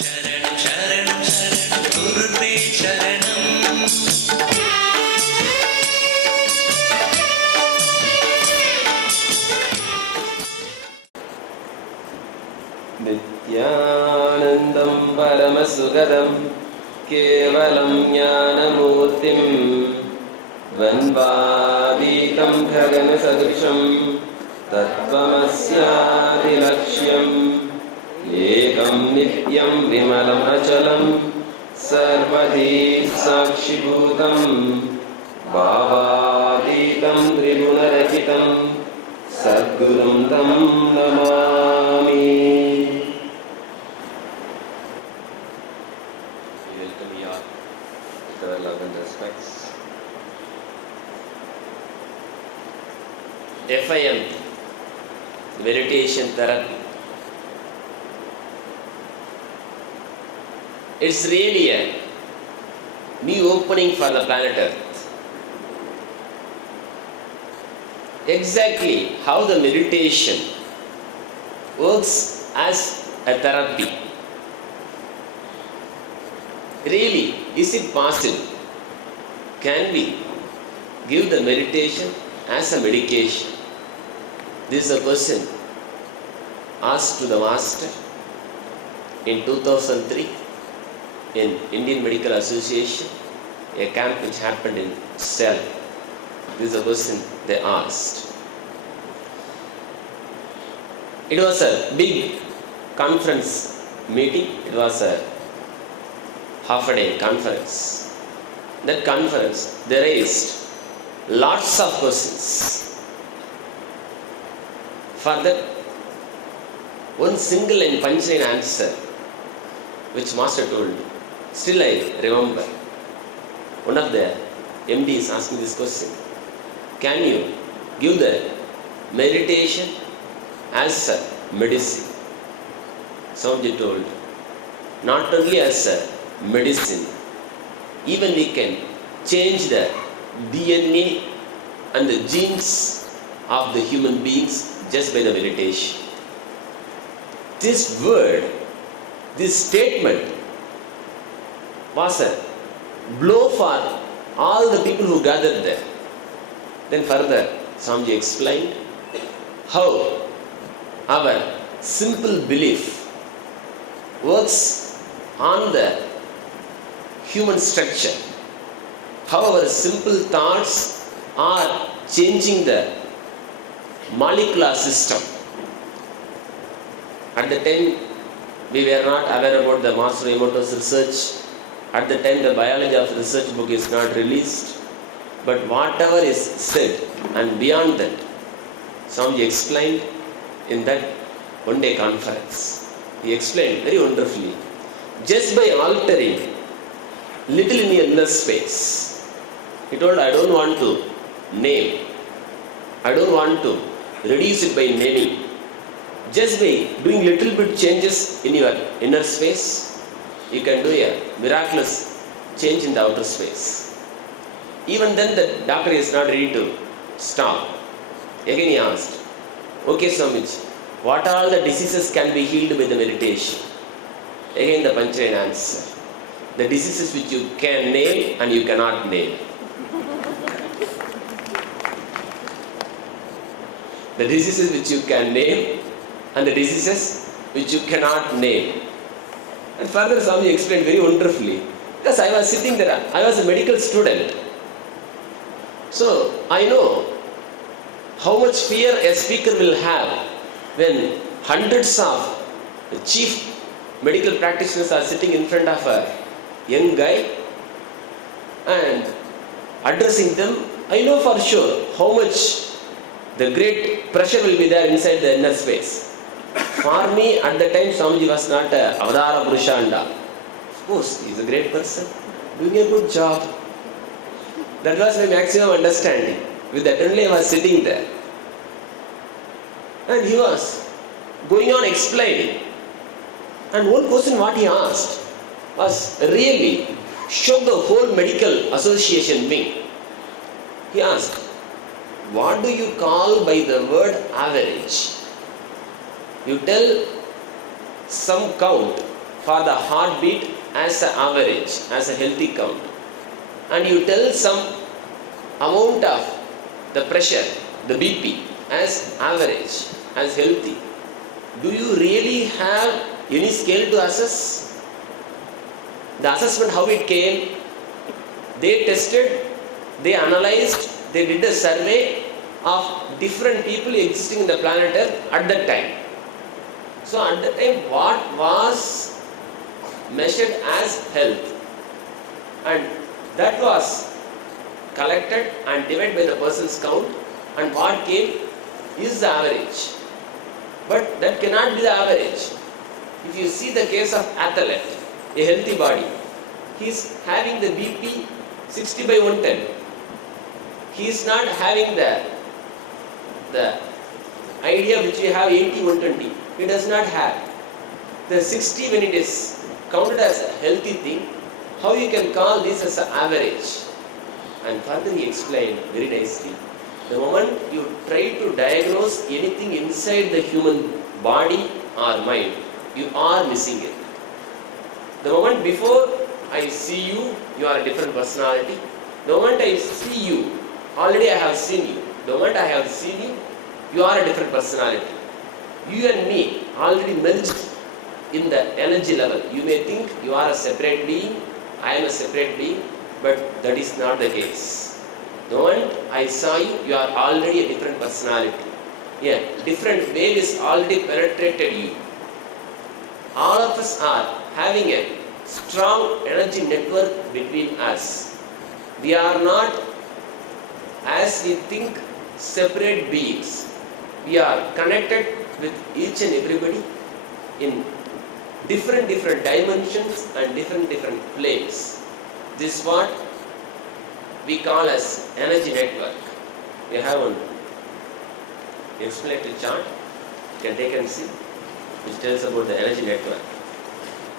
Sharanam, sharanam, sharanam, Guruve sharanam. Nithyanandam paramasukadam kevalam jnanamurtim vanvaditam gagana sadrisham tattvamasyaadi lakshyam ekam nityam vimalam achalam sarvadi sakshibhutam bhavaditam tribunarakitam sadgurum tam namami. Welcome you all with our love and respects. FIM, meditation therapy. It's really a new opening for the planet Earth. Exactly how the meditation works as a therapy. Really, is it possible? Can we give the meditation as a medication? This is a question asked to the Master in 2003 in Indian Medical Association, a camp which happened in Cell. This is a question they asked. It was a big conference meeting. It was a half-a-day conference. That conference, they raised lots of questions. For that, one single and punchline answer, which Master told, still I remember. One of the MD is asking this question. Can you give the meditation as a medicine? Swamiji told, not only as a medicine, even we can change the DNA and the genes of the human beings just by the meditation. This word, this statement was a blow for all the people who gathered there. Then further, Swamiji explained how our simple belief works on the human structure, how our simple thoughts are changing the molecular system. At the time, we were not aware about the Master Emoto's research. At the time, the biology of research book is not released. But whatever is said and beyond that, Swamiji explained in that one-day conference. He explained very wonderfully. Just by altering little in your inner space, he told, I don't want to name. I don't want to reduce it by naming. Just by doing little bit changes in your inner space, you can do a miraculous change in the outer space. Even then the doctor is not ready to stop. Again he asked, okay Swamiji, what all the diseases can be healed by the meditation? Again the punchline answer, the diseases which you can name and you cannot name. The diseases which you can name and the diseases which you cannot name. And further Swamiji explained very wonderfully, because I was sitting there, I was a medical student. So I know how much fear a speaker will have when hundreds of chief medical practitioners are sitting in front of a young guy and addressing them. I know for sure how much the great pressure will be there inside the inner space. For me, at the time, Swamiji was not a Avadara Purushanda. Of course, he is a great person, doing a good job. That was my maximum understanding. With that only I was sitting there. And he was going on explaining. And one question what he asked was really shook the whole medical association wing. He asked, what do you call by the word average? You tell some count for the heartbeat as an average, as a healthy count, and you tell some amount of the pressure, the BP, as average, as healthy, do you really have any scale to assess? The assessment, how it came, they tested, they analyzed, they did a survey of different people existing in the planet Earth at that time. So at that time, what was measured as health, and that was collected and divided by the person's count, and what came is the average. But that cannot be the average. If you see the case of athlete, a healthy body, he is having the BP 60 by 110. He is not having the idea which we have 80 120. He does not have. The 60 when it is counted as a healthy thing, how you can call this as an average? And further he explained very nicely. The moment you try to diagnose anything inside the human body or mind, you are missing it. The moment before I see you, you are a different personality. The moment I see you, already I have seen you. The moment I have seen you, you are a different personality. You and me already merged in the energy level. You may think you are a separate being, I am a separate being, but that is not the case. The moment I saw you, you are already a different personality. Yeah, different wave is already penetrated you. All of us are having a strong energy network between us. We are not, as we think, separate beings. We are connected with each and everybody in different dimensions and different planes. This is what we call as energy network. We have one explanatory chart. You can take and see, which tells about the energy network.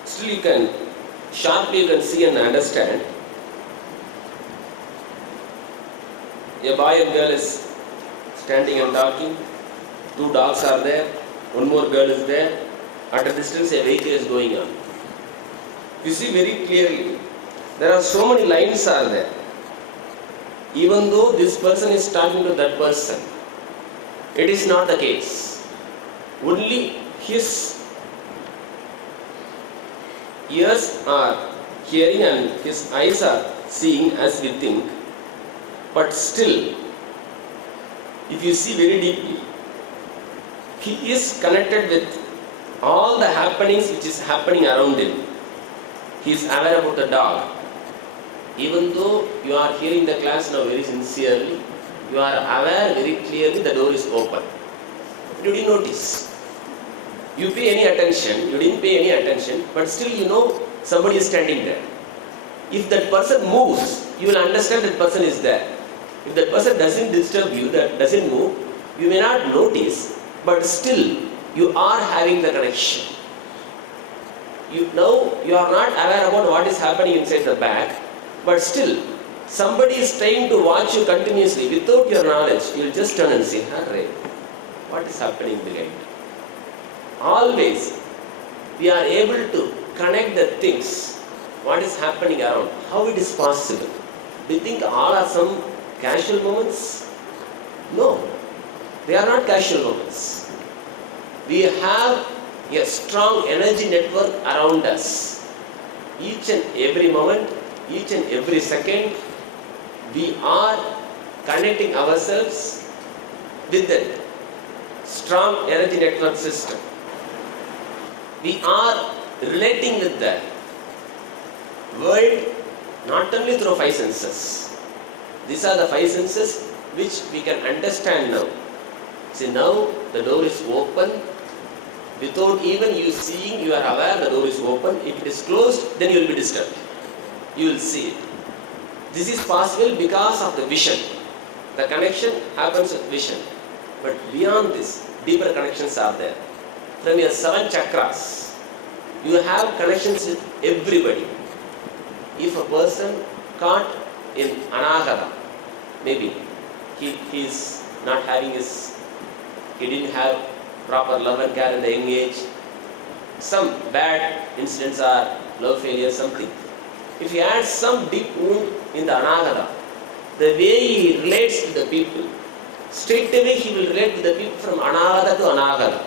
Still you can, sharply you can see and understand. A boy and girl is standing and talking. Two dogs are there. One more girl is there. At a distance a vehicle is going on. You see very clearly, there are so many lines are there. Even though this person is talking to that person, it is not the case. Only his ears are hearing and his eyes are seeing as we think. But still, if you see very deeply, he is connected with all the happenings which is happening around him. He is aware about the dog. Even though you are hearing the class now very sincerely, you are aware very clearly the door is open. Did you notice? You pay any attention, you didn't pay any attention, but still you know somebody is standing there. If that person moves, you will understand that person is there. If that person doesn't disturb you, that doesn't move, you may not notice, but still you are having the connection. Now you are not aware about what is happening inside the bag, but still somebody is trying to watch you continuously without your knowledge. You will just turn and say, "Hurry, what is happening behind?" Always we are able to connect the things, what is happening around, how it is possible. Do you think all are some casual moments? No, they are not casual moments. We have a strong energy network around us. Each and every moment, each and every second, we are connecting ourselves with that strong energy network system. We are relating with the world not only through five senses. These are the five senses which we can understand now. See, now the door is open. Without even you seeing, you are aware the door is open. If it is closed, then you will be disturbed. You will see it. This is possible because of the vision. The connection happens with vision. But beyond this, deeper connections are there. From your 7 chakras, you have connections with everybody. If a person caught in anahata, maybe he is not having he didn't have proper love and care in the young age, some bad incidents or love failure, something. If he had some deep wound in the Anagata, the way he relates to the people, straight away he will relate to the people from Anagata to Anagata.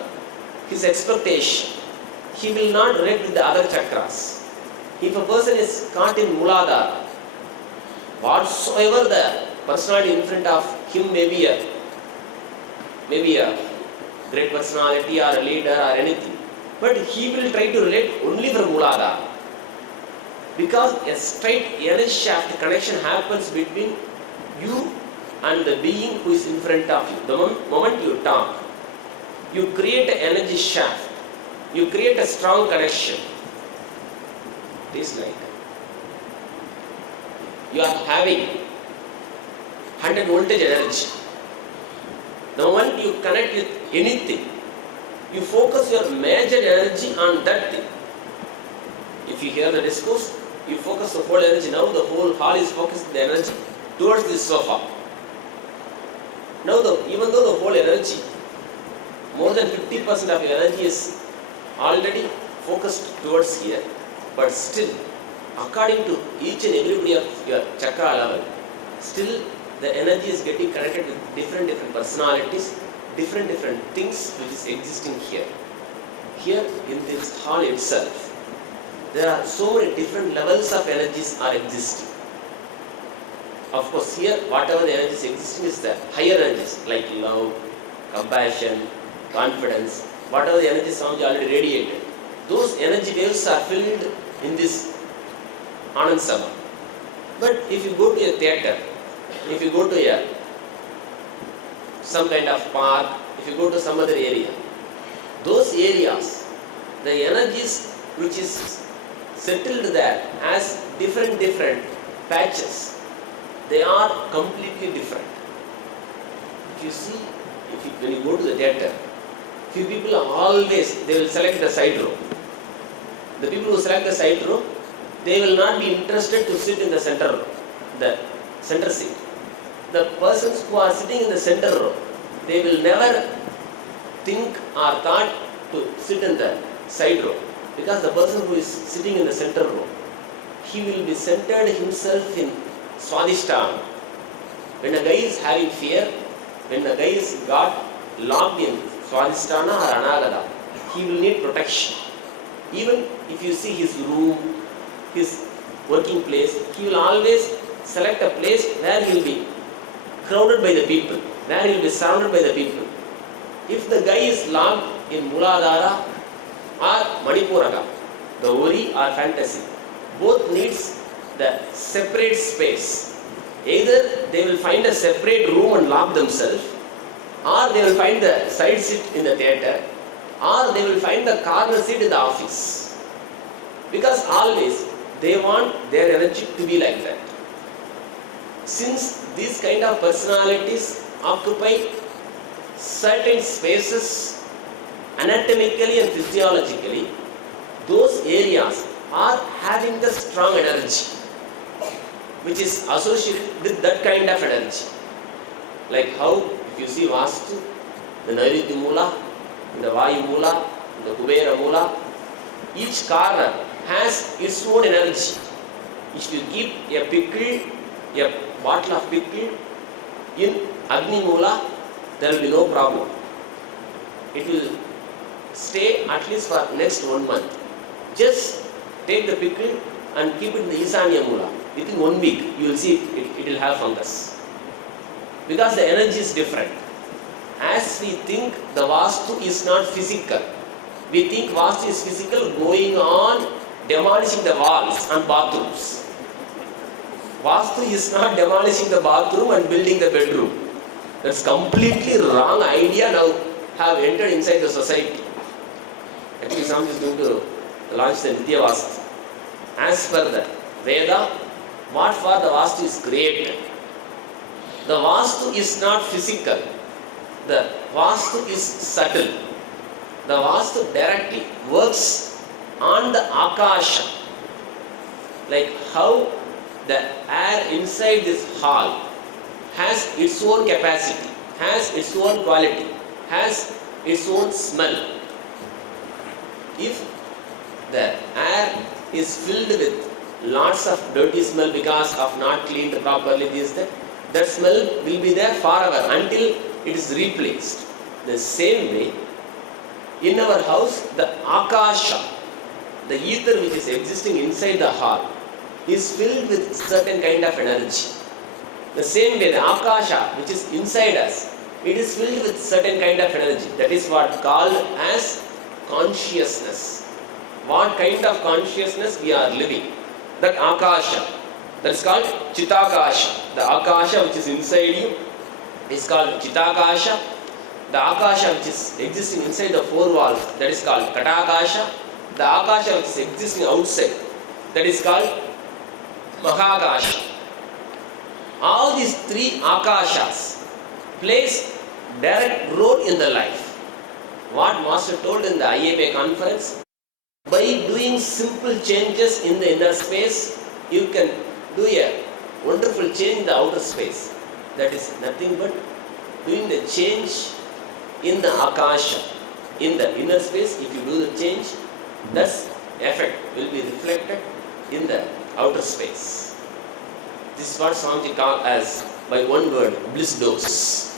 His expectation, he will not relate with the other chakras. If a person is caught in Muladhara, whatsoever the personality in front of him may be a great personality or a leader or anything, but he will try to relate only from Muladhara. Because a straight energy shaft connection happens between you and the being who is in front of you. The moment you talk, you create an energy shaft, you create a strong connection. It is like you are having 100 voltage energy. The moment you connect with anything, you focus your major energy on that thing. If you hear the discourse, you focus the whole energy. Now the whole hall is focused the energy towards this sofa. Now even though the whole energy, more than 50% of your energy is already focused towards here, but still, according to each and everybody of your chakra level, still the energy is getting connected with different personalities, different things which is existing here. Here in this hall itself, there are so many different levels of energies are existing. Of course, here whatever the energy is existing is the higher energies like love, compassion, confidence, whatever the energy Swamiji already radiated. Those energy waves are filled in this Anand Sabha. But if you go to a theatre, if you go to some kind of park, if you go to some other area, those areas, the energies which is settled there as different patches, they are completely different. If you see, when you go to the theatre, few people are always, they will select the side row. The people who select the side row, they will not be interested to sit in the center row, the center seat. The persons who are sitting in the center row, they will never think or thought to sit in the side row. Because the person who is sitting in the center row, he will be centered himself in Swadhisthana. When a guy is having fear, when a guy is got locked in Swadhisthana or Anagata, he will need protection. Even if you see his room, his working place, he will always select a place where he will be crowded by the people, where he will be surrounded by the people. If the guy is locked in Muladhara or Manipuraga, the Ori or fantasy, both needs the separate space. Either they will find a separate room and lock themselves, or they will find the side seat in the theatre, or they will find the corner seat in the office. Because always they want their energy to be like that. Since these kind of personalities occupy certain spaces anatomically and physiologically, those areas are having the strong energy which is associated with that kind of energy. Like how, if you see Vastu, the Nairitya Mula, the Vayu Mula, the Kubera Mula, each corner has its own energy. If you keep a bottle of pickle in Agni Mula, there will be no problem. It will stay at least for next 1 month. Just take the pickle and keep it in the Isanya Mula. Within 1 week, you will see it will have fungus. Because the energy is different. As we think the Vastu is not physical, we think Vastu is physical, going on demolishing the walls and bathrooms. Vastu is not demolishing the bathroom and building the bedroom. That's completely wrong idea now have entered inside the society. Actually, someone is going to launch the Nithya Vastu. As per the Veda, what for the Vastu is created. The Vastu is not physical. The Vastu is subtle. The Vastu directly works on the Akasha. Like how the air inside this hall has its own capacity, has its own quality, has its own smell. If the air is filled with lots of dirty smell because of not cleaned properly, that smell will be there forever until it is replaced. The same way, in our house, the akasha, the ether which is existing inside the heart, is filled with certain kind of energy. The same way, the akasha which is inside us, it is filled with certain kind of energy. That is what called as consciousness. What kind of consciousness we are living? That akasha, that is called chitakasha. The akasha which is inside you is called chitakasha. The akasha which is existing inside the four walls, that is called katakasha. The akasha which is existing outside, that is called mahakasha. All these three akashas plays direct role in the life. What Master told in the IAPA conference, by doing simple changes in the inner space, you can do a wonderful change in the outer space. That is nothing but doing the change in the akasha, in the inner space. If you do the change, thus effect will be reflected in the outer space. This is what Swamiji called as, by one word, bliss dose.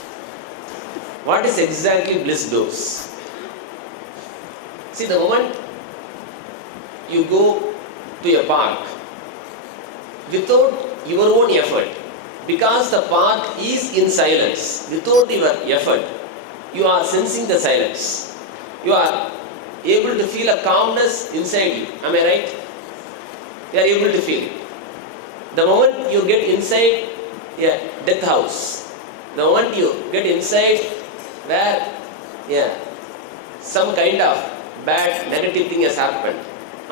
What is exactly bliss dose? See, the moment you go to a park without your own effort, because the park is in silence, without your effort, you are sensing the silence. You are able to feel a calmness inside you. Am I right? You are able to feel it. The moment you get inside a death house, the moment you get inside where some kind of bad negative thing has happened,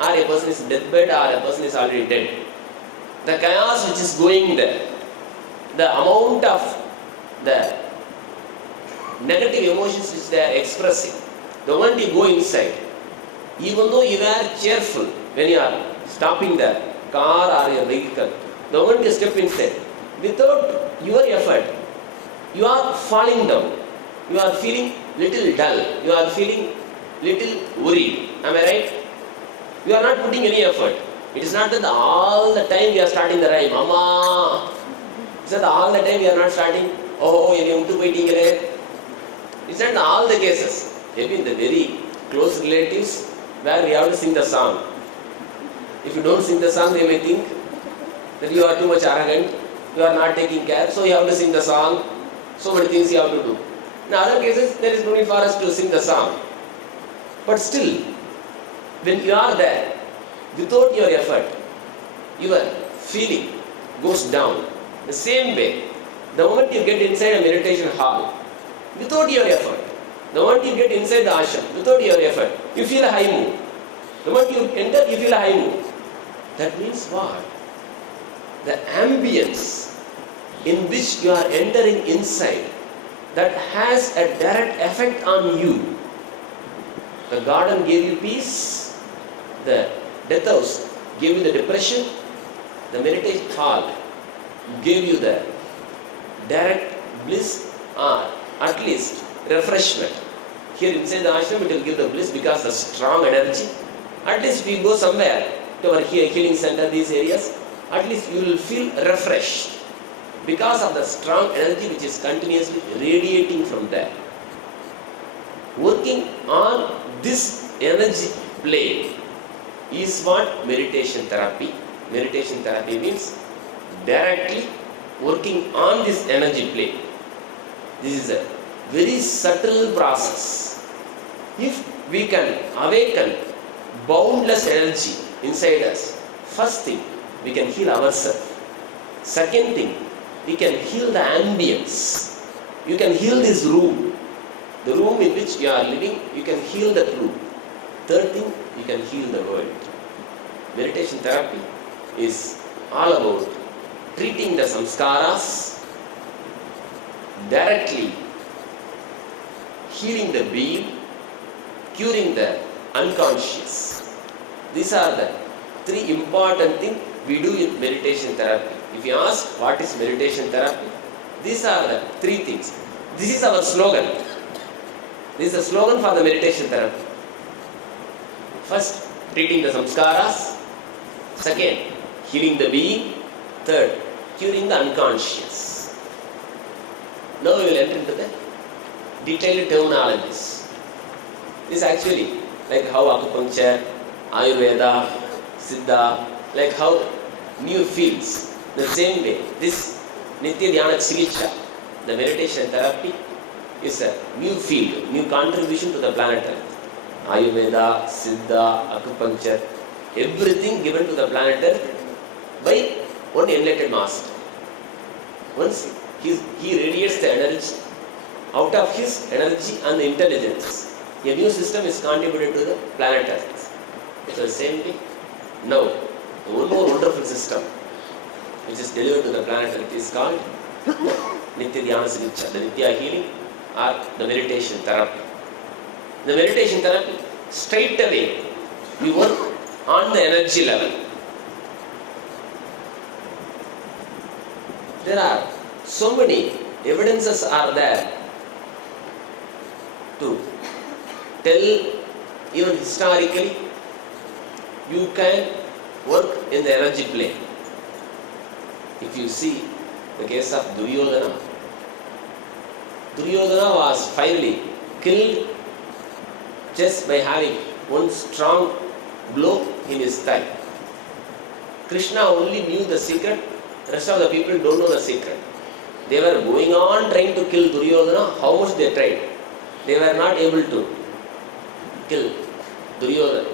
or a person is deathbed or a person is already dead, the chaos which is going there, the amount of the negative emotions which they are expressing, the moment you go inside, even though you are cheerful when you are stopping the car or your vehicle, the moment you step inside, without your effort, you are falling down. You are feeling little dull. You are feeling little worried. Am I right? You are not putting any effort. It is not that all the time we are starting the rhyme. Mama. It's not that all the time we are not starting. Oh, you have to waiting. It's not all the cases. Maybe in the very close relatives where we have to sing the song. If you don't sing the song, they may think that you are too much arrogant, you are not taking care, so you have to sing the song. So many things you have to do. In other cases, there is no need for us to sing the song. But still, when you are there, without your effort, your feeling goes down. The same way, the moment you get inside a meditation hall, without your effort, the moment you get inside the ashram, without your effort, you feel a high mood. The moment you enter, you feel a high mood. That means what? The ambience in which you are entering inside, that has a direct effect on you. The garden gave you peace, the death house gave you the depression, the meditation hall gave you the direct bliss or at least refreshment. Here inside the ashram it will give the bliss because the strong energy. At least we go somewhere to our healing center, these areas, at least you will feel refreshed because of the strong energy which is continuously radiating from there. Working on this energy plane is what meditation therapy. Meditation therapy means directly working on this energy plane. This is a very subtle process. If we can awaken boundless energy inside us, first thing, we can heal ourselves. Second thing, we can heal the ambience. You can heal this room. The room in which you are living, you can heal that room. Third thing, you can heal the world. Meditation therapy is all about treating the samskaras, directly healing the being, curing the unconscious. These are the three important things we do in meditation therapy. If you ask what is meditation therapy, these are the three things. This is our slogan. This is the slogan for the meditation therapy. First, treating the samskaras. Second, healing the being. Third, curing the unconscious. Now we will enter into the detailed terminologies. This actually like how acupuncture, Ayurveda, Siddha, like how new fields. The same way, this Nithyananda Chikicha, the meditation therapy, is a new field, new contribution to the planet Earth. Ayurveda, Siddha, acupuncture, everything given to the planet Earth by one enlightened master. Once he radiates the energy, out of his energy and the intelligence, a new system is contributed to the planet Earth. So the same thing. Now, one more wonderful system which is delivered to the planet Earth is called Nithyananda Chikicha, the Nithya healing or the meditation therapy. The meditation therapy, straight away, we work on the energy level. There are so many evidences are there to tell, even historically, you can work in the energy plane. If you see the case of Duryodhana was finally killed just by having one strong blow in his thigh. Krishna only knew the secret, rest of the people don't know the secret. They were going on trying to kill Duryodhana, how much they tried. They were not able to kill Duryodhana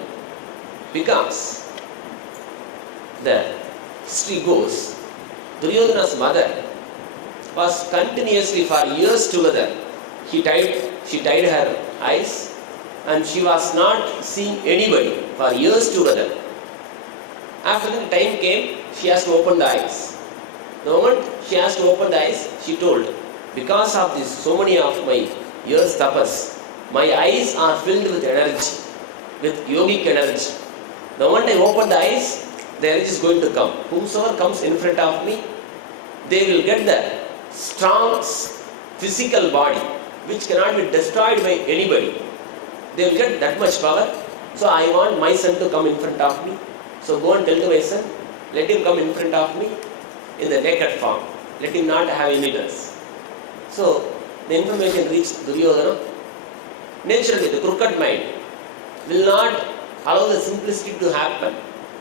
because the history goes, Duryodhana's mother was continuously for years together. She tied her eyes and she was not seeing anybody for years together. After the time came, she has to open the eyes. The moment she has to open the eyes, she told, because of this, so many of my years tapas, my eyes are filled with energy, with yogic energy. The moment I open the eyes, the energy is going to come. Whosoever comes in front of me, they will get the strong physical body which cannot be destroyed by anybody. They will get that much power. So I want my son to come in front of me. So go and tell to my son, let him come in front of me in the naked form. Let him not have any dress. So the information reached Duryodhana. Naturally, the crooked mind will not allow the simplicity to happen.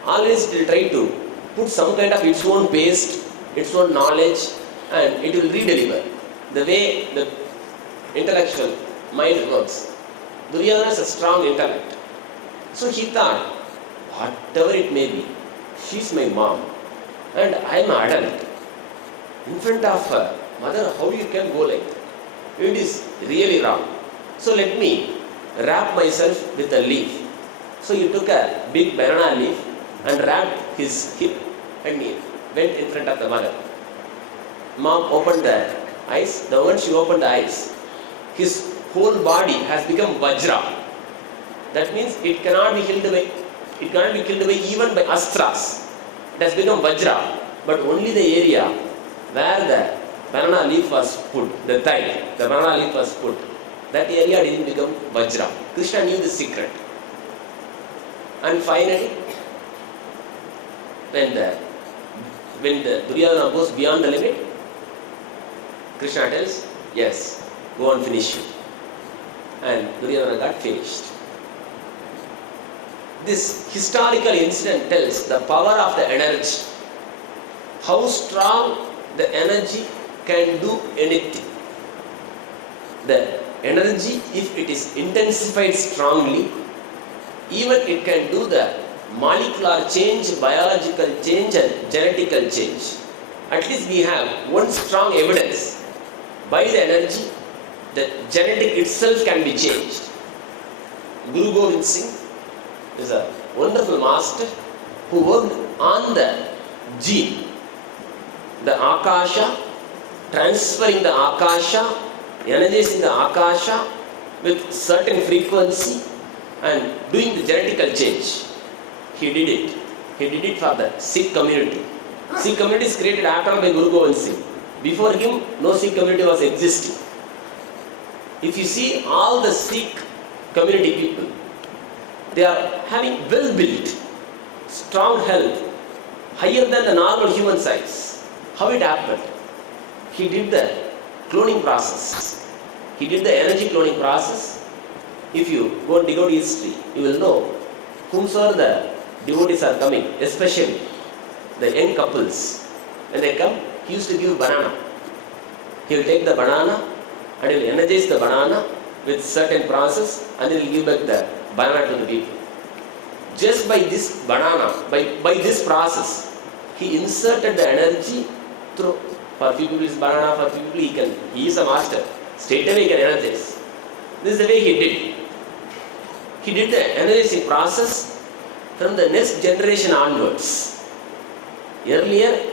Always it will try to put some kind of its own paste, its own knowledge, and it will redeliver. The way the intellectual mind works. Duryodhana has a strong intellect. So he thought, whatever it may be, she's my mom and I am an adult. In front of her, mother, how you can go like that? It is really wrong. So let me wrap myself with a leaf. So he took a big banana leaf and wrapped his hip and he went in front of the mother. Mom opened the eyes. The moment she opened the eyes, his whole body has become vajra. That means it cannot be killed away. It cannot be killed away even by astras. It has become vajra. But only the area where the banana leaf was put, the thigh, the banana leaf was put, that area didn't become vajra. Krishna knew the secret. And finally, when the Duryodhana goes beyond the limit, Krishna tells, yes, go and finish it. And Duryodhana got finished. This historical incident tells the power of the energy. How strong the energy can do anything. The energy, if it is intensified strongly, even it can do the molecular change, biological change and genetical change. At least we have one strong evidence. By the energy, the genetic itself can be changed. Guru Gobind Singh is a wonderful master who worked on the gene, the Akasha, transferring the Akasha, energizing the Akasha with certain frequency and doing the genetical change. He did it. He did it for the Sikh community. Sikh community is created after by Guru Gobind Singh. Before him, no Sikh community was existing. If you see all the Sikh community people, They are having well-built, strong health, higher than the normal human size. How it happened? He did the cloning process. He did the energy cloning process. If you go and dig out history, you will know whomsoever the devotees are coming, especially the young couples. When they come, he used to give banana. He will take the banana and he will energize the banana with certain process and then he will give back the banana to the people. Just by this banana, by this process, he inserted the energy through. For few people is banana, for few people he is a master. Straight away he can energize. This is the way he did. He did the energizing process from the next generation onwards. Earlier,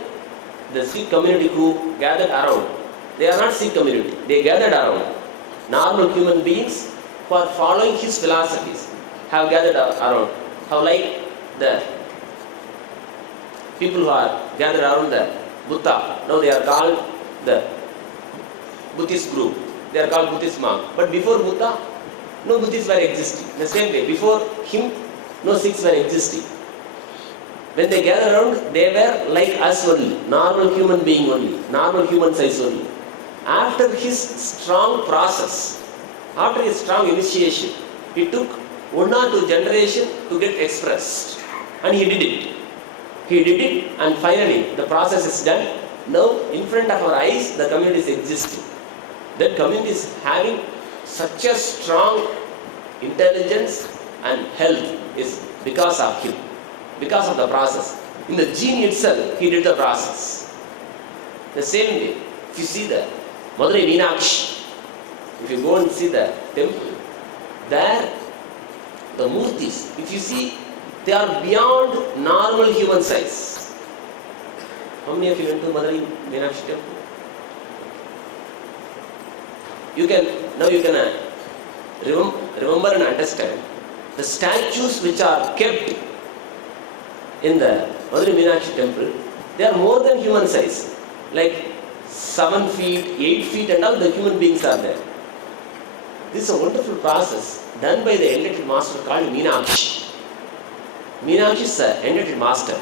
the Sikh community who gathered around, they are not Sikh community, they gathered around. Normal human beings who are following his philosophies have gathered around. How like the people who are gathered around the Buddha, now they are called the Buddhist group, they are called Buddhist monk. But before Buddha, no Buddhists were existing. In the same way, before him, no Sikhs were existing. When they gathered around, they were like us only, normal human being only, normal human size only. After his strong process, after his strong initiation, it took 1 or 2 generations to get expressed. And he did it. He did it and finally the process is done. Now in front of our eyes the community is existing. That community is having such a strong intelligence and health is because of him, because of the process. In the gene itself, he did the process. The same way, if you see the Madurai Meenakshi, if you go and see the temple, there the murtis, if you see, they are beyond normal human size. How many of you went to Madurai Meenakshi temple? You can remember and understand the statues which are kept in the Madurai Meenakshi temple, they are more than human size. Like 7 feet, 8 feet and all the human beings are there. This is a wonderful process done by the enlightened master called Meenakshi. Meenakshi is an enlightened master.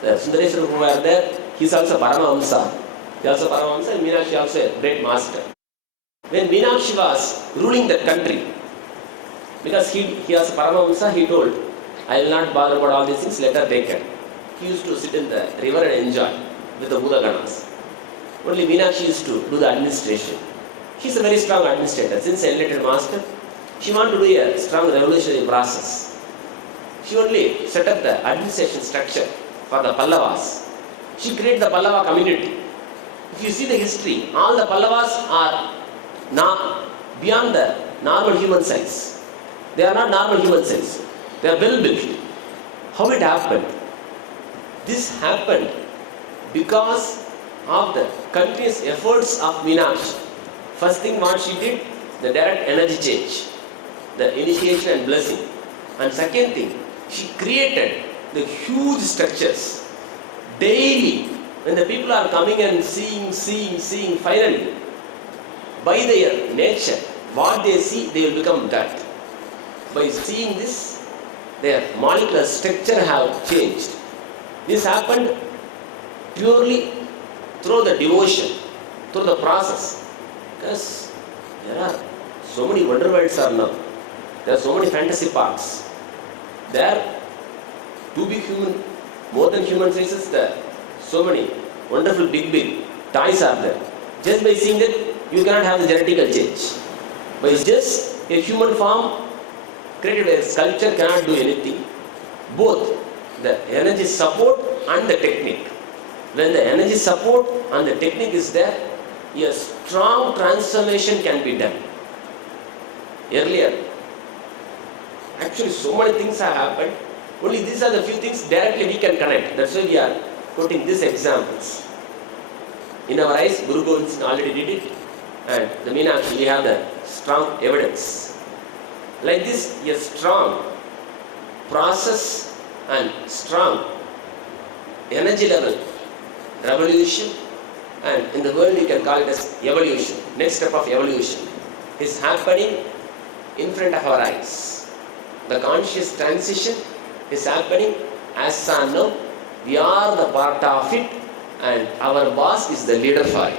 The Sundareswara who are there, he is also Paramahamsa. He is also Paramahamsa and Meenakshi also a great master. When Meenakshi was ruling the country, because he was a Paramahamsa, he told, I will not bother about all these things, let her take care. He used to sit in the river and enjoy with the Buddha Ganas. Only Meenakshi used to do the administration. He is a very strong administrator. Since enlightened master, she wanted to do a strong revolutionary process. She only set up the administration structure for the Pallavas. She created the Pallava community. If you see the history, all the Pallavas are now beyond the normal human size. They are not normal human size. They are well built. How it happened? This happened because of the continuous efforts of Meenakshi. First thing what she did, the direct energy change, the initiation and blessing. And second thing, she created the huge structures. Daily, when the people are coming and seeing, finally, by their nature, what they see, they will become that. By seeing this, their molecular structure have changed. This happened purely through the devotion, through the process. Because there are so many wonder worlds are now. There are so many fantasy parks. There, to be human, more than human sizes, there are so many wonderful big toys are there. Just by seeing that, you cannot have the genetical change. By just a human form created a sculpture cannot do anything. Both the energy support and the technique. When the energy support and the technique is there, a strong transformation can be done. Earlier, actually so many things have happened. Only these are the few things directly we can connect. That's why we are quoting these examples. In our eyes, Guru Gobind Singh already did it. And the Meenakshi, we have the strong evidence. Like this, a strong process and strong energy level revolution, and in the world you can call it as evolution. Next step of evolution is happening in front of our eyes. The conscious transition is happening as and now. We are the part of it, and our boss is the leader for it.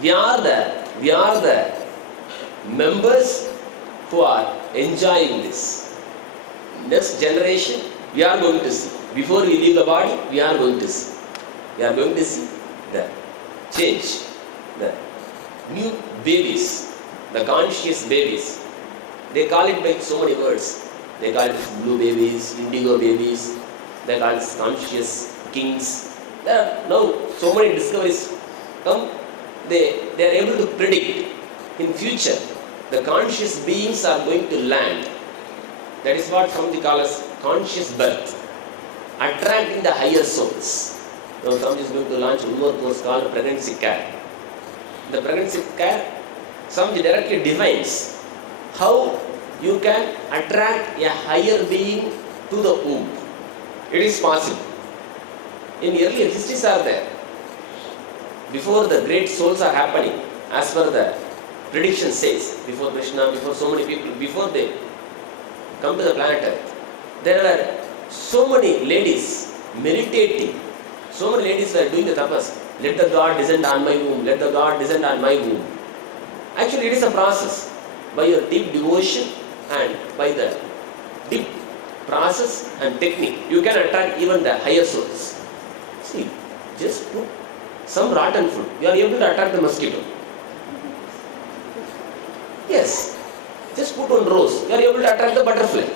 We are the members who are enjoying this. Next generation, we are going to see. Before we leave the body, we are going to see. We are going to see the change, the new babies, the conscious babies. They call it by so many words. They call it blue babies, indigo babies. They call it conscious kings. There are now so many discoveries come. They are able to predict in future the conscious beings are going to land. That is what Swamiji calls conscious birth, attracting the higher souls. Now Swamiji is going to launch one more course called pregnancy care. The pregnancy care, Swamiji directly defines how you can attract a higher being to the womb. It is possible. In earlier histories are there. Before the great souls are happening, as per the prediction says, before Krishna, before so many people, before they come to the planet Earth, there were so many ladies meditating. So many ladies were doing the tapas. Let the God descend on my womb. Let the God descend on my womb. Actually, it is a process. By your deep devotion and by the deep process and technique, you can attract even the higher souls. See, just put some rotten food. You are able to attract the mosquito. Yes. Just put on rose. You are able to attract the butterfly.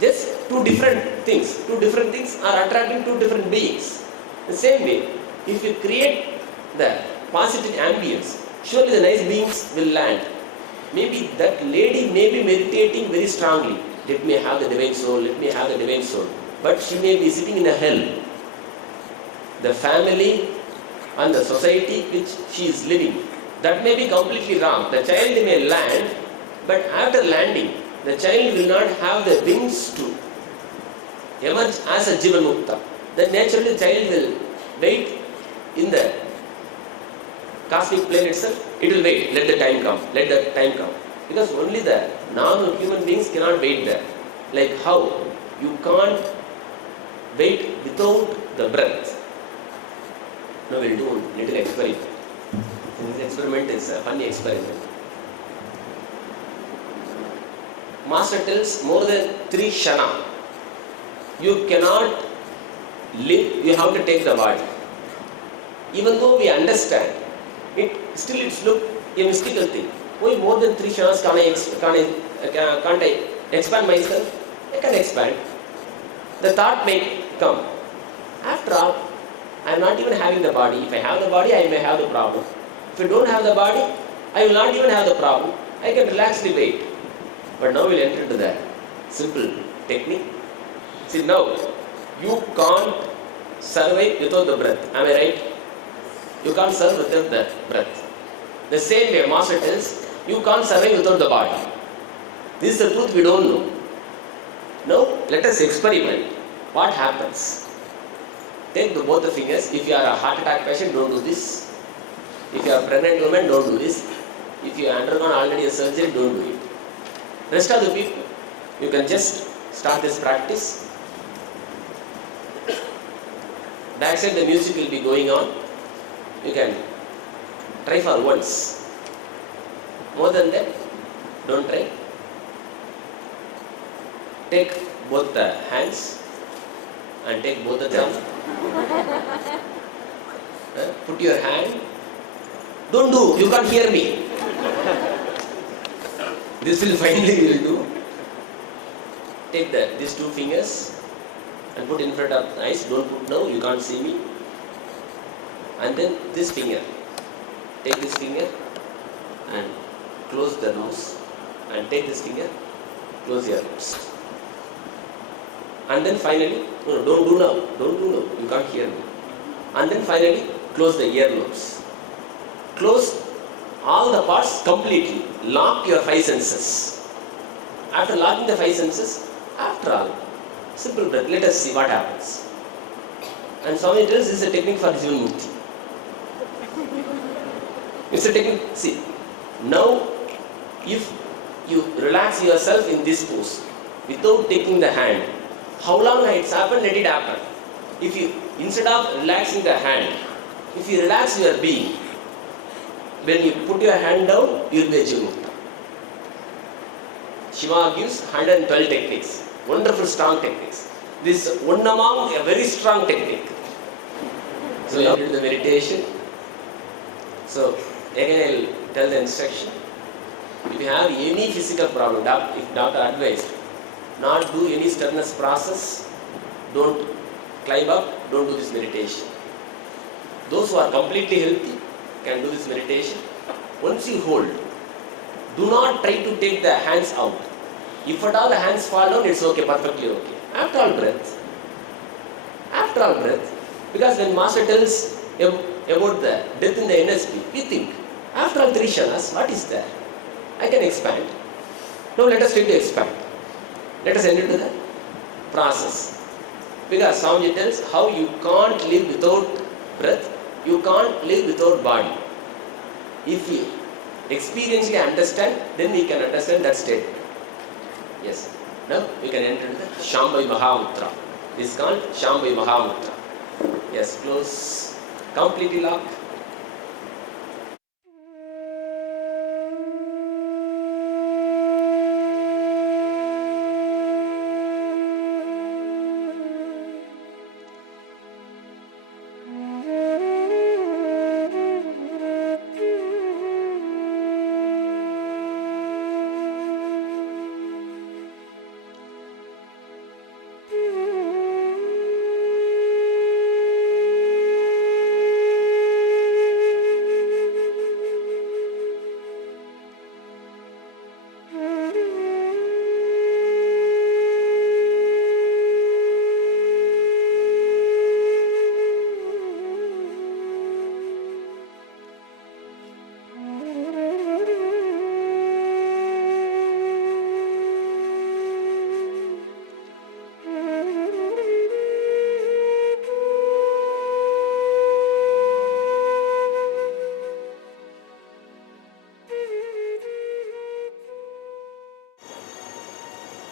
Just two different things. Two different things are attracting two different beings. The same way, if you create the positive ambience, surely the nice beings will land. Maybe that lady may be meditating very strongly. Let me have the divine soul, let me have the divine soul. But she may be sitting in a hell. The family and the society which she is living, that may be completely wrong. The child may land, but after landing, the child will not have the wings to emerge as a Jivan Mukta. Then naturally the child will wait in the cosmic plane itself. It will wait. Let the time come. Let the time come. Because only the normal human beings cannot wait there. Like how you can't wait without the breath. Now we'll do a little experiment. This experiment is a funny experiment. Master tells more than 3 shana. You cannot live, you have to take the body. Even though we understand, still it's look a mystical thing. Why more than 3 shanas can't I expand myself? I can expand. The thought may come. After all, I am not even having the body. If I have the body, I may have the problem. If I don't have the body, I will not even have the problem. I can relaxedly wait. But now we'll enter into the simple technique. See, now you can't survive without the breath. Am I right? You can't survive without the breath. The same way, Master tells, you can't survive without the body. This is the truth we don't know. Now, let us experiment. What happens? Take both the fingers. If you are a heart attack patient, don't do this. If you are a pregnant woman, don't do this. If you have undergone already a surgery, don't do it. Rest of the people, you can just start this practice. Backside the music will be going on. You can try for once. More than that, don't try. Take both the hands and take both the thumbs. Put your hand. Don't do, you can't hear me. This will finally will do. Take these 2 fingers and put in front of the eyes. Don't put now, you can't see me. And then this finger. Take this finger and close the nose. And take this finger, close your lips. And then finally, no, don't do now. Don't do now. You can't hear me. And then finally, close the earlobes. Close all the parts completely. Lock your 5 senses. After locking the 5 senses, after all, simple breath. Let us see what happens. And Swami tells this is a technique for Jivan Mukti. Instead of taking, see, now if you relax yourself in this pose without taking the hand, how long it's happened, let it happen. If you, instead of relaxing the hand, if you relax your being, when you put your hand down, you will be a Jivamukta. Shiva gives 112 techniques, wonderful strong techniques. This one among a very strong technique. So now do the meditation. So again I will tell the instruction. If you have any physical problem, if doctor advised, not do any strenuous process, don't climb up, don't do this meditation. Those who are completely healthy can do this meditation. Once you hold, do not try to take the hands out. If at all the hands fall down, it's okay, perfectly okay. After all breath. After all breath. Because when Master tells about the death in the NSP, we think, after all 3 kshanas, what is there? I can expand. Now let us try to expand. Let us enter into the process. Because Swamiji tells how you can't live without breath, you can't live without body. If we experientially understand, then we can understand that statement. Yes. Now we can enter into the Shambhavi Mahamudra. This is called Shambhavi Mahamudra. Yes, close. Completely lock.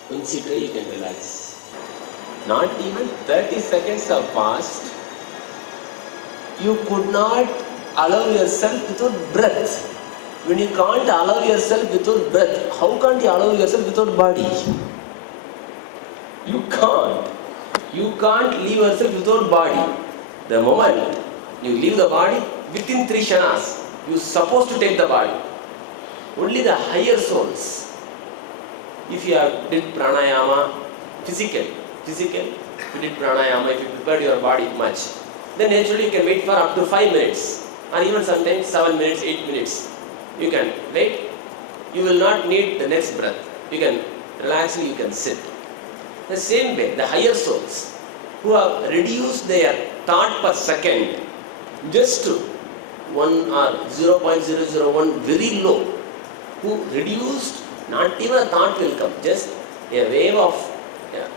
Consider, you can relax. Not even 30 seconds have passed. You could not allow yourself without breath. When you can't allow yourself without breath, how can't you allow yourself without body? You can't. You can't leave yourself without body. The moment you leave the body, within 3 kshanas, you're supposed to take the body. Only the higher souls. If you have did pranayama, physical, if you did pranayama, if you prepared your body much, then naturally you can wait for up to 5 minutes, or even sometimes 7 minutes, 8 minutes. You can wait. You will not need the next breath. You can relaxly, you can sit. The same way, the higher souls who have reduced their thought per second just to 1 or 0.001 very low, who reduced. Not even a thought will come, just a wave of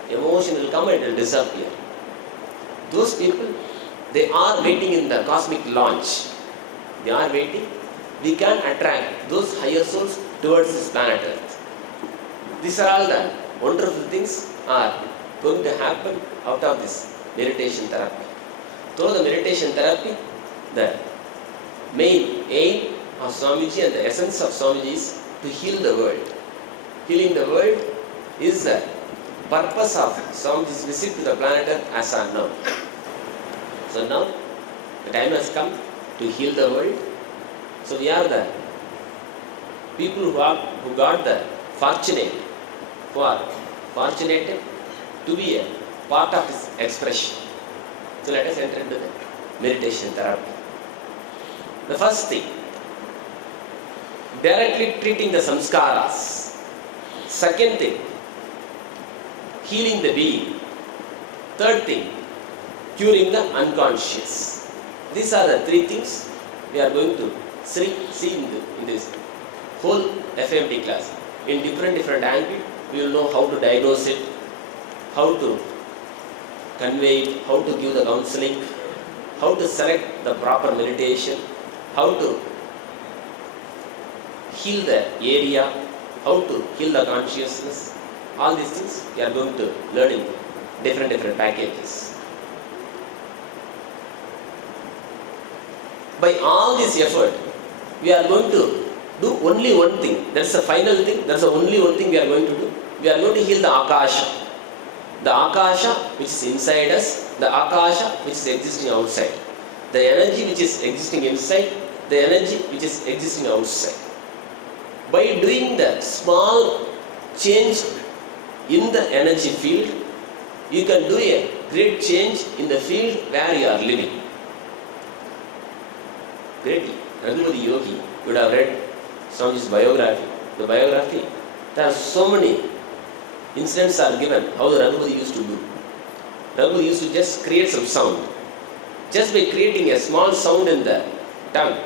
emotion will come and it will disappear. Those people, they are waiting in the cosmic launch. They are waiting. We can attract those higher souls towards this planet Earth. These are all the wonderful things are going to happen out of this meditation therapy. Through the meditation therapy, the main aim of Swamiji and the essence of Swamiji is to heal the world. Healing the world is the purpose of Swamiji's visit to the planet Earth as of now. So now the time has come to heal the world. So we are the people who got the fortunate, who are fortunate to be a part of this expression. So let us enter into the meditation therapy. The first thing, directly treating the samskaras. Second thing, healing the being. Third thing, curing the unconscious. These are the 3 things we are going to see in this whole FMT class. In different angles, we will know how to diagnose it, how to convey it, how to give the counseling, how to select the proper meditation, how to heal the area, how to heal the consciousness. All these things we are going to learn in different packages. By all this effort, we are going to do only one thing. That's the final thing. That's the only one thing we are going to do. We are going to heal the Akasha. The Akasha which is inside us, the Akasha which is existing outside. The energy which is existing inside, the energy which is existing outside. By doing the small change in the energy field, you can do a great change in the field where you are living. Greatly. Raghunath Yogi, you would have read Swamiji's biography. The biography, there are so many incidents are given how the Raghunath used to do. Raghunath used to just create some sound. Just by creating a small sound in the tongue,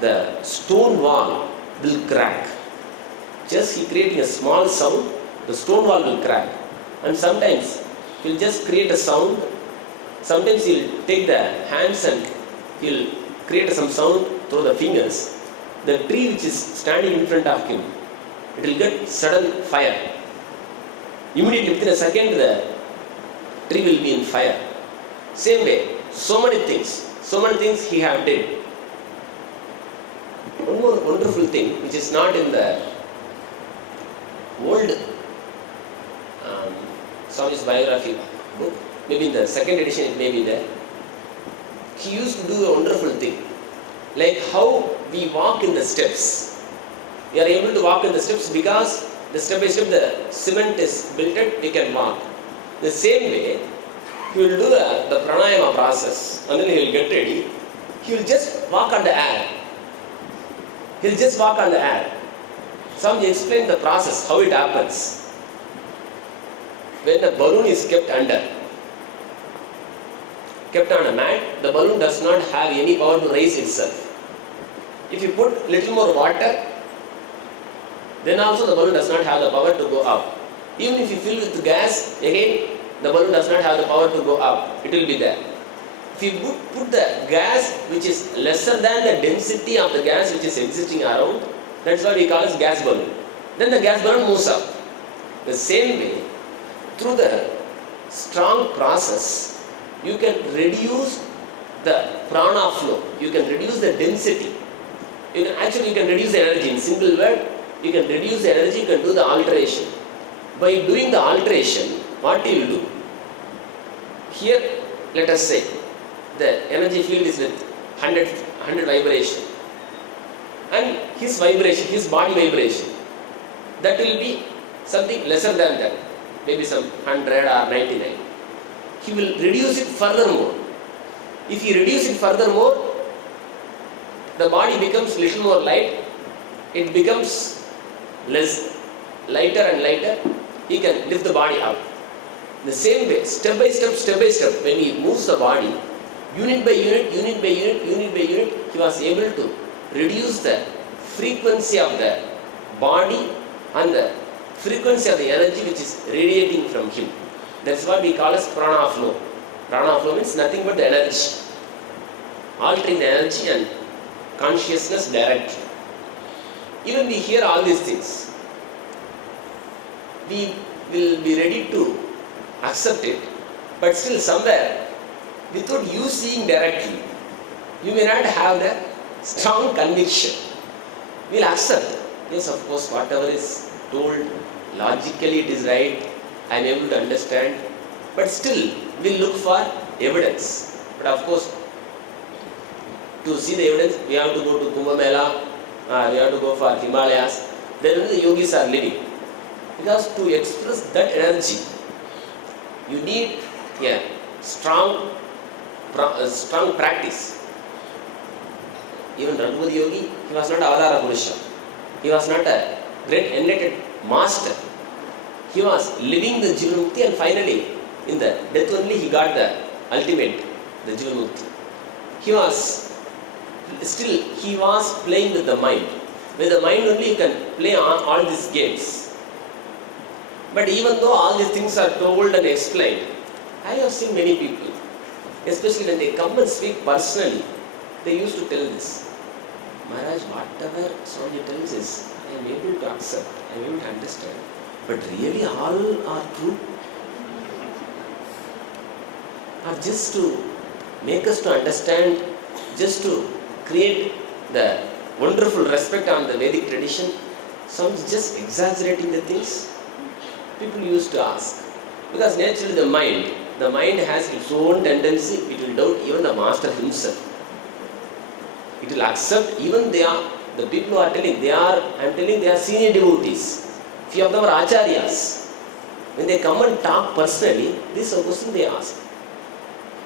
the stone wall will crack. Just he creating a small sound, the stone wall will crack. And sometimes he'll just create a sound. Sometimes he'll take the hands and he'll create some sound through the fingers. The tree which is standing in front of him, it will get sudden fire. Immediately within a second the tree will be in fire. Same way, so many things he have did. One more wonderful thing which is not in the old Swami's biography book, maybe in the second edition it may be there. He used to do a wonderful thing, like how we walk in the steps. We are able to walk in the steps because the step by step the cement is built and we can walk. The same way, he will do the pranayama process and then he will get ready. He will just walk on the air. He will just walk on the air. Swamiji explained the process, how it happens. When the balloon is kept on a mat, the balloon does not have any power to raise itself. If you put little more water, then also the balloon does not have the power to go up. Even if you fill with gas, again the balloon does not have the power to go up. It will be there. If you put the gas which is lesser than the density of the gas which is existing around, that's what we call as gas balloon. Then the gas balloon moves up. The same way, through the strong process, you can reduce the prana flow. You can reduce the density. You can reduce the energy. In simple word, you can reduce the energy, you can do the alteration. By doing the alteration, what you will do? Here, let us say, the energy field is with 100 vibration. And his vibration, his body vibration, that will be something lesser than that. Maybe some 100 or 99. He will reduce it furthermore. If he reduces it furthermore, the body becomes little more light. It becomes lighter and lighter. He can lift the body up. The same way, step by step, when he moves the body, unit by unit, he was able to reduce the frequency of the body and the frequency of the energy which is radiating from him. That's what we call as prana flow. Prana flow means nothing but the energy. Altering the energy and consciousness directly. Even we hear all these things, we will be ready to accept it, but still somewhere, without you seeing directly, you may not have the strong conviction. We will accept, yes, of course, whatever is told, logically it is right, I am able to understand, but still we will look for evidence. But of course, to see the evidence, we have to go to Kumbh Mela, we have to go for Himalayas. There the yogis are living. Because to express that energy, you need a strong practice. Even Raghunath Yogi, he was not Avadara Purusha. He was not a great enlightened master. He was living the Jivanmukti, and finally, in the death only, he got the ultimate, the Jivanmukti. He was playing with the mind. With the mind only, you can play on all these games. But even though all these things are told and explained, I have seen many people, especially when they come and speak personally, they used to tell this. Maharaj, whatever Swami tells is, I am able to accept, I am able to understand. But really all are true? Or just to make us to understand, just to create the wonderful respect on the Vedic tradition? Some just exaggerating the things. People used to ask. Because naturally the mind has its own tendency, it will doubt even the master himself. It will accept even the people who are telling, they are senior devotees. Few of them are acharyas. When they come and talk personally, this is a question they ask.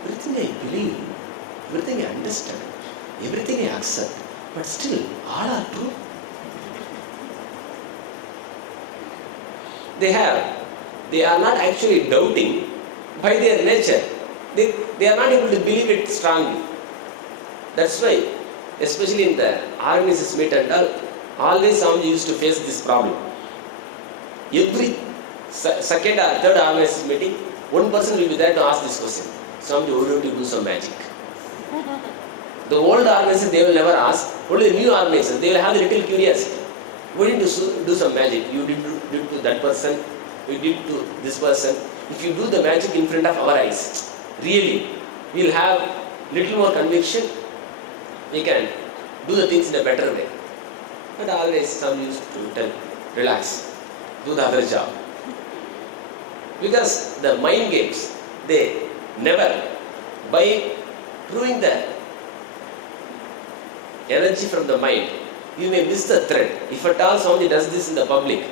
Everything I believe, everything I understand, everything I accept, but still all are true. They are not actually doubting by their nature. They are not able to believe it strongly. That's why, especially in the organizers meet and all, always Swami used to face this problem. Every second or third organizers meeting, one person will be there to ask this question. Swami, why don't you do some magic? The old organizers, they will never ask. Only the new organizers, they will have a little curiosity. Why didn't you do some magic? You did to that person, you did to this person. If you do the magic in front of our eyes, really, we will have little more conviction. We can do the things in a better way. But always some used to tell, relax, do the other job. Because the mind games, they never, by proving the energy from the mind, you may miss the thread. If at all somebody does this in the public,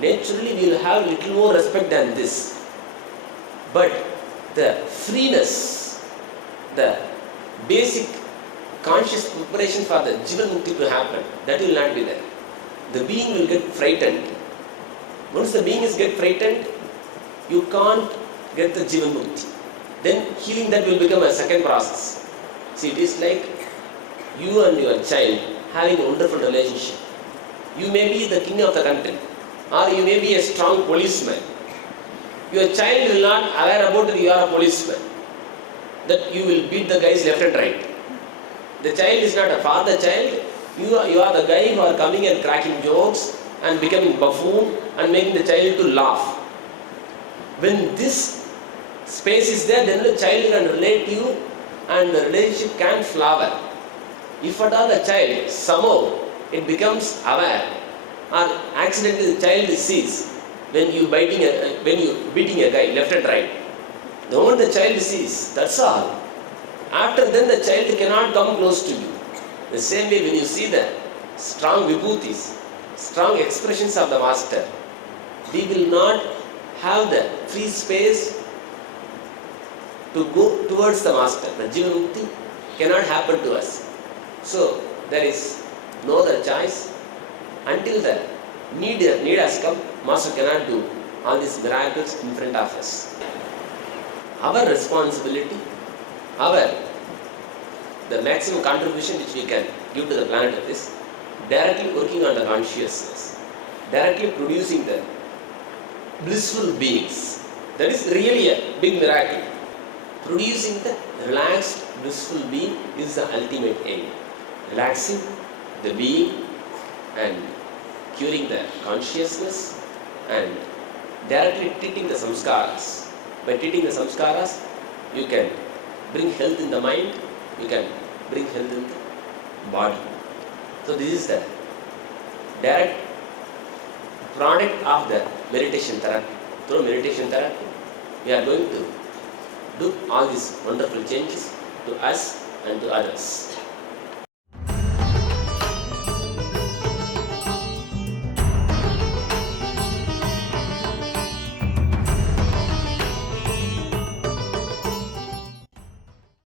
naturally we will have little more respect than this. But the freeness, the basic conscious preparation for the Jivan Mukti to happen, that will not be there. The being will get frightened. Once the being is get frightened, you can't get the Jivan Mukti. Then healing that will become a second process. See, it is like you and your child having a wonderful relationship. You may be the king of the country, or you may be a strong policeman. Your child will not aware about that you are a policeman, that you will beat the guys left and right. The child is not a father child. You are the guy who are coming and cracking jokes and becoming buffoon and making the child to laugh. When this space is there, then the child can relate to you and the relationship can flower. If at all the child somehow it becomes aware, or accidentally the child sees when you beating a guy left and right, the moment the child sees, that's all. After then the child cannot come close to you. The same way when you see the strong vibhutis, strong expressions of the master, we will not have the free space to go towards the master. The Jivan Mukti cannot happen to us. So there is no other choice. Until the need has come, master cannot do all these miracles in front of us. Our responsibility, the maximum contribution which we can give to the planet is directly working on the consciousness, directly producing the blissful beings. That is really a big miracle. Producing the relaxed, blissful being is the ultimate aim. Relaxing the being and curing the consciousness and directly treating the samskaras. By treating the samskaras, you can bring health in the mind, you can bring health in the body. So this is the direct product of the meditation therapy. Through meditation therapy, we are going to do all these wonderful changes to us and to others.